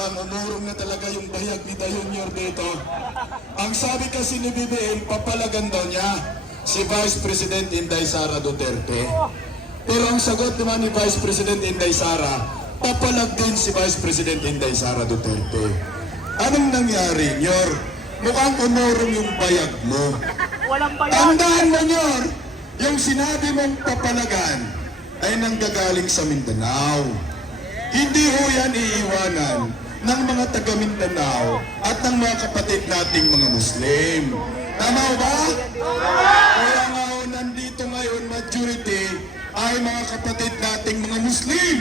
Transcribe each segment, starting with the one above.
Mukhang umurong na talaga yung bayag ni Dayunyor dito. Ang sabi kasi ni BBM, papalagan daw niya si Vice President Inday Sara Duterte. Pero ang sagot naman ni Vice President Inday Sara, papalag din si Vice President Inday Sara Duterte. Anong nangyari, Nyor? Mukhang umurong yung bayag mo. Walang bayan. Tandaan mo, Nyor, yung sinabi mong papalagan ay nanggagaling sa Mindanao. Hindi ho yan iiwanan ng mga taga Mindanao at ng mga kapatid nating mga Muslim. Tama ba? Kaya nga ho, nandito ngayon, majority ay mga kapatid nating mga Muslim.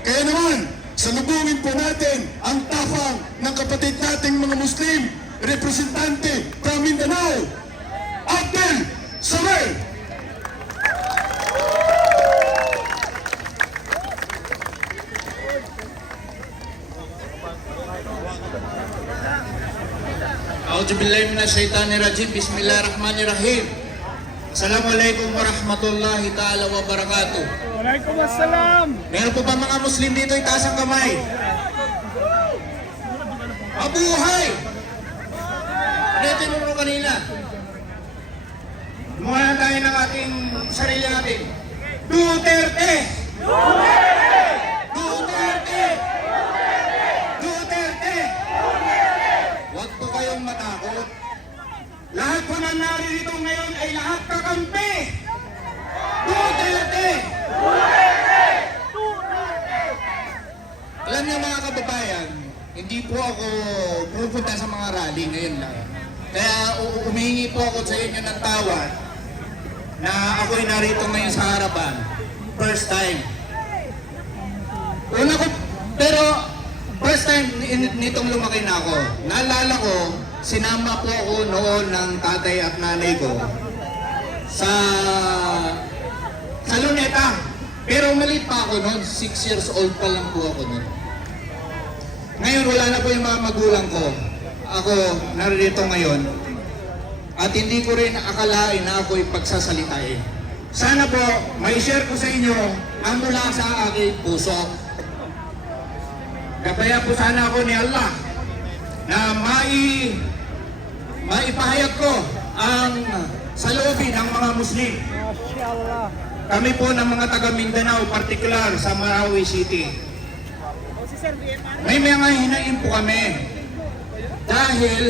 Kaya naman, salubungin po natin ang tapang ng kapatid nating mga Muslim, representante from Mindanao, Abdel Samuel! A'udzubillahi minasyaitonirrajim. Bismillahirrahmanirrahim. Assalamualaikum warahmatullahi taala wabarakatuh. Waalaikumsalam. Meron po ba mga Muslim dito? Itaas ang kamay. Mabuhay! Ano yung tinuro kanina? Gumawa tayo ng ating sarili natin. Duterte! Duterte! Duterte! Huwag po kayong matakot. Lahat po na naririto ngayon ay lahat kakampi! Duterte! Alam niyo mga kababayan, hindi po ako pupunta sa mga rally ngayon lang. Kaya umihingi po ako sa inyo ng tawad na ako'y narito ngayon sa harapan. First time. Una ko, pero first time ni- nitong lumaki na ako. Naalala ko, sinama po ako noon ng tatay at nanay ko sa sa Luneta. Pero maliit pa ako noon, 6 years old pa lang po ako noon. Ngayon wala na po yung mga magulang ko. Ako narito ngayon. At hindi ko rin akalain na ako'y pagsasalitain. Sana po, may share ko sa inyo ang mula sa aking puso. Kapaya po sana ako ni Allah na mai maipahayag ko ang saloobin ng mga Muslim. Kami po ng mga taga Mindanao, partikular sa Marawi City. May mga hinain po kami. Dahil,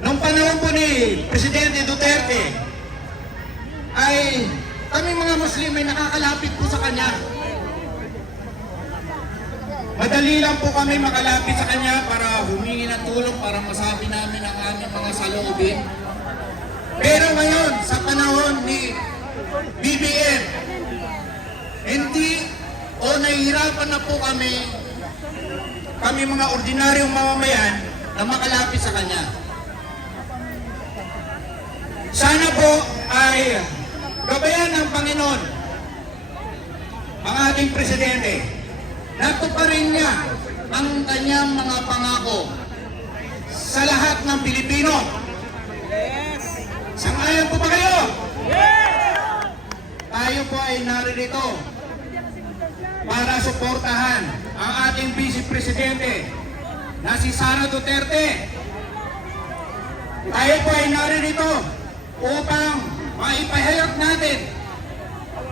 nung panahon po ni Presidente Duterte, ay kami mga Muslim ay nakakalapit po sa kanya. Madali lang po kami makalapit sa kanya para humingi ng tulong para masabi namin ang aming mga saloobin. Pero ngayon, sa panahon ni BBM, hindi o nahihirapan na po kami, kami mga ordinaryong mamamayan na makalapit sa kanya. Sana po ay gabayan ng Panginoon ang ating presidente. Natuparin niya ang kanyang mga pangako sa lahat ng Pilipino. Sangayon po ba kayo? Tayo po ay naririto para suportahan ang ating Vice Presidente na si Sara Duterte. Tayo po ay naririto upang maipahayag natin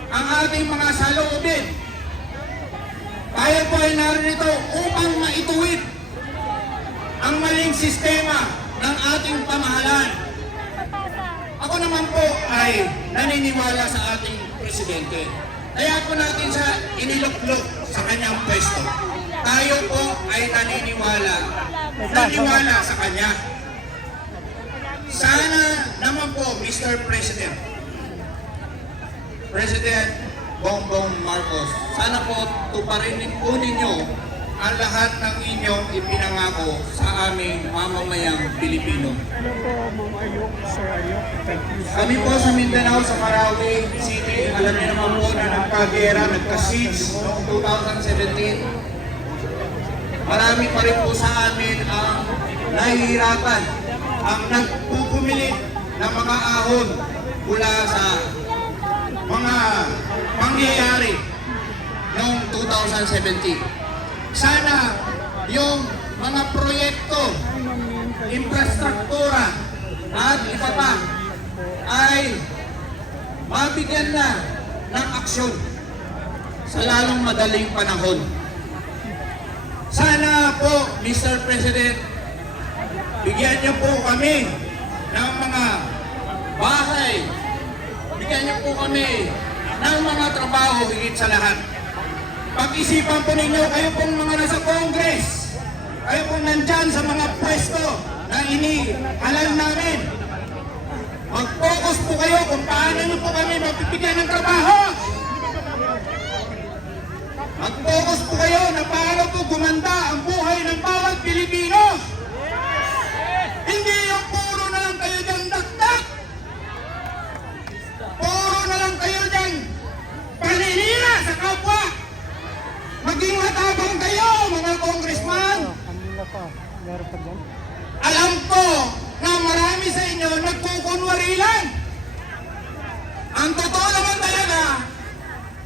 ang ating mga saloobin. Tayo po ay naririto upang maituwid ang maling sistema ng ating pamahalaan. Naman po ay naniniwala sa ating presidente. Kaya po natin sa iniluklok sa kanyang pwesto. Tayo po ay naniniwala, naniniwala sa kanya. Sana naman po, Mr. President, President Bongbong Marcos, sana po tuparin po ninyo ang lahat ng inyong ipinangako sa aming mamamayang Pilipino. Ano po, Ma'am Ayok, Sir Ayok. Thank you Kami po sa Mindanao, sa Marawi City, alam niyo naman po na nagkagera, nagka-siege noong 2017. Marami pa rin po sa amin ang nahihirapan, ang nagpupumilit ng mga ahon mula sa mga pangyayari noong 2017. Sana yung mga proyekto, infrastruktura, at iba pa ay mabigyan na ng aksyon sa lalong madaling panahon. Sana po, Mr. President, bigyan niyo po kami ng mga bahay, bigyan niyo po kami ng mga trabaho higit sa lahat. Pag-isipan po ninyo, kayo pong mga nasa Congress, kayo pong nandyan sa mga pwesto na inihalal namin. Mag-focus po kayo kung paano niyo po kami mapipigyan ng trabaho. Mag-focus po kayo na paano po gumanda ang buhay ng bawat Pilipino. Mga congressman. Alam ko na marami sa inyo nagkukunwari lang. Ang totoo naman talaga,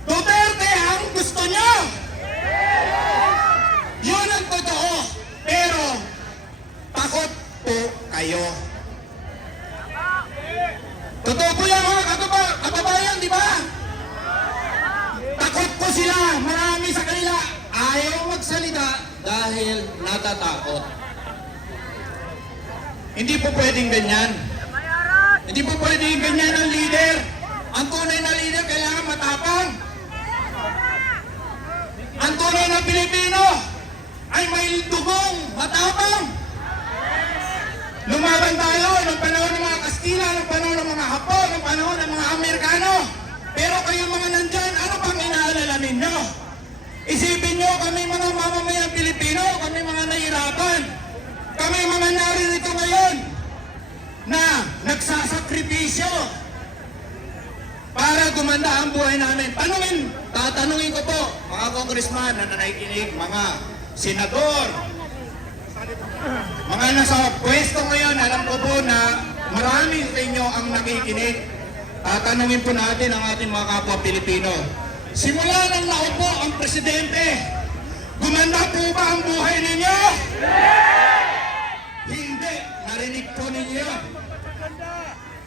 Duterte ang gusto nyo. Yun ang totoo. Pero, takot po kayo. Totoo po yan mga kababayan, di ba? Takot po sila. Marami sa kanila dahil natatakot. Hindi po pwedeng ganyan. Hindi po pwedeng ganyan ang leader. Ang tunay na leader kailangan matapang. Ang tunay na Pilipino ay may dugong matapang. Lumaban tayo ng panahon ng mga Kastila, ng panahon ng mga Hapon, ng panahon ng mga Amerikano. Pero kayo mga nandyan, ano bang inaalala ninyo? Isipin nyo, kami mga mamamayang Pilipino, kami mga nahirapan. Kami mga naririto ngayon na nagsasakripisyo para gumanda ang buhay namin. Tanungin, tatanungin ko po, mga congressman na nakikinig, mga senador, mga nasa pwesto ngayon, alam ko po na marami sa inyo ang nakikinig. Tatanungin po natin ang ating mga kapwa Pilipino. Simula nang naupo ang presidente, gumanda po ba ang buhay ninyo? Hindi. Narinig po ninyo.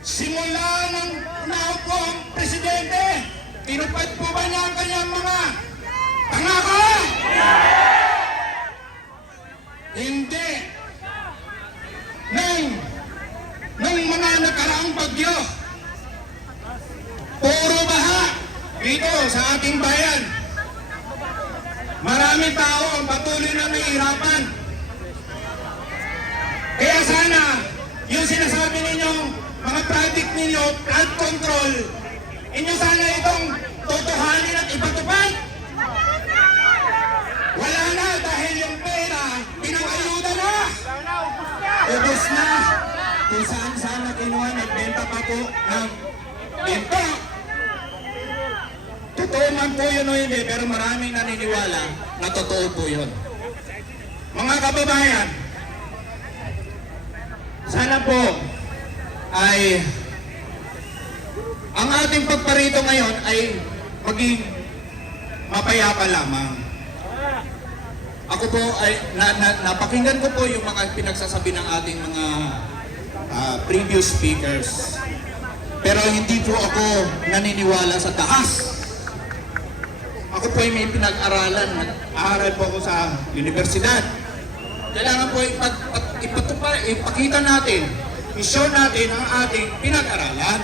Simula nang naupo ang presidente, tinupad po ba niya ang kanyang mga pangako? Hindi. Nang, nang mga nakaraang bagyo, dito sa ating bayan. Maraming tao ang patuloy na nahihirapan. Kaya sana, yung sinasabi ninyong mga project ninyo, flood control, inyo sana itong totohanin at ipatupad. Wala na dahil yung pera, pinangayuda na. Ubus na. Kung saan saan na kinuha, nagbenta pa po ng benta. Totoo man po yun o hindi, pero maraming naniniwala na totoo po yun. Mga kababayan, sana po ay ang ating pagparito ngayon ay maging mapayapa lamang. Ako po ay na, na, napakinggan ko po yung mga pinagsasabi ng ating mga ah, previous speakers. Pero hindi po ako naniniwala sa taas. Ako po ay may pinag-aralan. Nag-aaral po ako sa universidad. Kailangan po ipat, pat, ipatupar, ipakita natin, i-show natin ang ating pinag-aralan.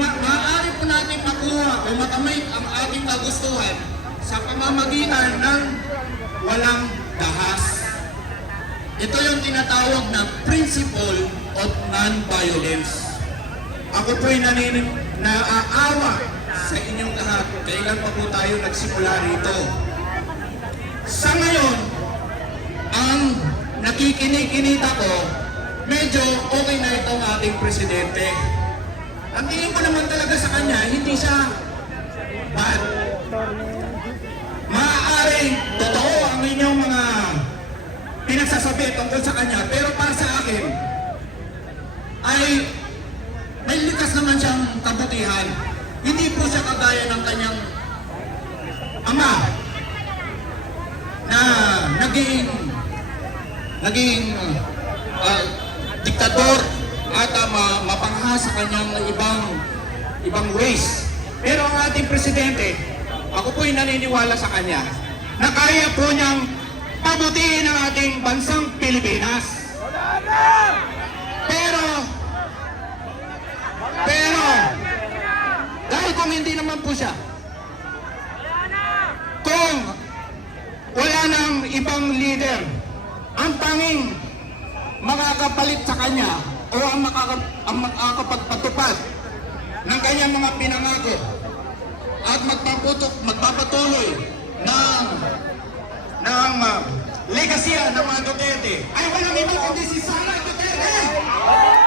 Ma maaari po natin makuha o makamay ang ating kagustuhan sa pamamagitan ng walang dahas. Ito yung tinatawag na principle of non-violence. Ako po'y naninim, naaawa sa inyong lahat. Kailan pa po tayo nagsimula rito? Sa ngayon, ang nakikinig-kinita ko, medyo okay na itong ating presidente. Ang tingin ko naman talaga sa kanya, hindi siya bad. Maaaring totoo ang inyong mga pinagsasabi tungkol sa kanya, pero para sa akin, ay may likas naman siyang kabutihan. Hindi po siya kagaya ng kanyang ama. naging naging ah, diktador at ma- mapangha sa kanyang ibang ibang ways. Pero ang ating presidente, ako po'y naniniwala sa kanya na kaya po niyang pabutiin ang ating bansang Pilipinas. Pero, pero, kung hindi naman po siya, kung wala nang ibang leader, ang tanging makakapalit sa kanya o ang, makaka, ang makakapagpatupad ng kanyang mga pinangako at magpaputok, magpapatuloy ng ng uh, legasya ng mga Duterte ay walang iba kundi si Sara Duterte!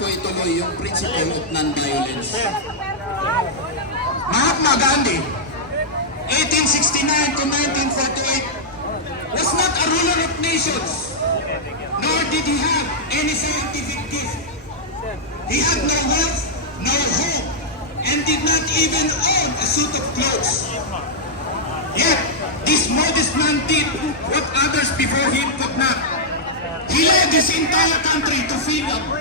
Ko ituloy yung principle of non-violence. Mahatma Gandhi, 1869 to 1948, was not a ruler of nations, nor did he have any scientific gift. He had no wealth, no home, and did not even own a suit of clothes. Yet, this modest man did what others before him could not. He led his entire country to freedom.